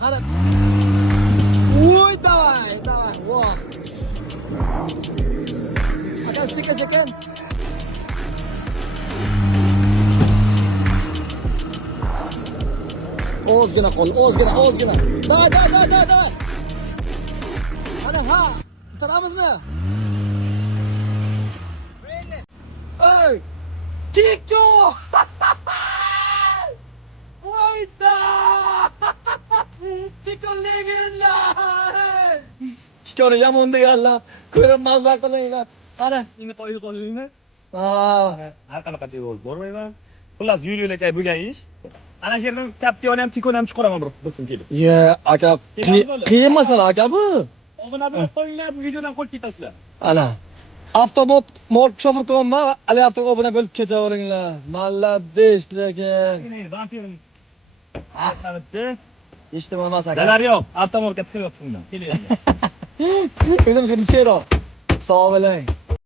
qarab. Voy, davay, davay. Vo. Aka sekin. Ozgina qol, ozgina. Davay. Ana ha, bitiramizmi? Ey! Tikko! Voyda! Tikko legenda! Tikkoni yomon deganlar, ko'rib mazza qilinglar. Qara, Endi to'yib qoldingmi? Har qanaqa devor bormayman. Xullas, yo'l aka bo'lgan ish. Ana shu yerdan kaptioni ham, tikoni ham chiqaraman bir kun kelib. ye, aka, qiyin masala aka bu. Obuna bo'lib qo'yinglar, bu videodan qo'l ketasizlar. Ana. Avtobot mol shofer qilaman, ali avtoga obuna bo'lib ketaveringlar. Malades lekin. Vampir. Eshitdim emas aka. Dalar yo'q, avtomobilga tiqib yotibman. Keling. O'zim seni seero. Sog' bo'ling.